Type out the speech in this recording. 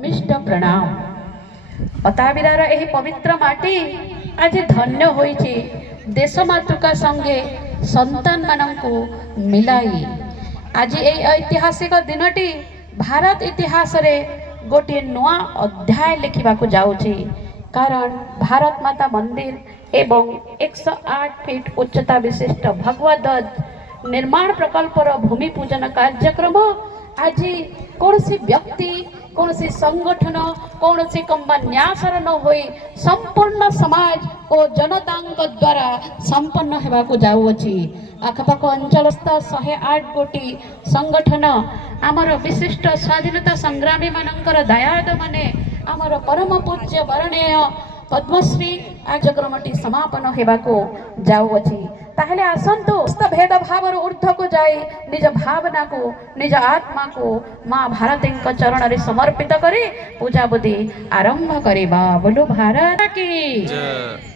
भूमिष्ठ प्रणाम। अताबिरार एही पवित्र माटी आज धन्य होइछि देश मातृका संगे संतान मानंकु मिलाई। आज एही ऐतिहासिक दिनटी भारत इतिहास रे गोटे नुआ अध्याय लिखिबाकु जाउछि। कारण भारत माता मंदिर एवं 108 फीट उच्चता विशिष्ट भगवत निर्माण प्रकल्पर भूमि पूजन कार्यक्रम आज कौन सी व्यक्ति कौन सी संगठन कौन सी कंपन्यासर न होई संपूर्ण समाज और जनता द्वारा संपन्न हेबाकु जाउछि। आखपाख अंचलस्थ 108 गोटी संगठन आमर विशिष्ट स्वाधीनता संग्रामी मानकर दयाद माने आमर परम पूज्य वरणीय पद्मश्री कार्यक्रमटी समापन हेबाकु जाउछि। ताहले आसंतु भेद भाव ऊर्ध्व को जाई निज भावना को निज आत्मा को माँ भारती चरण रे समर्पित करी पूजा बुद्धि आरंभ करिबा। बोलो भारत की जय।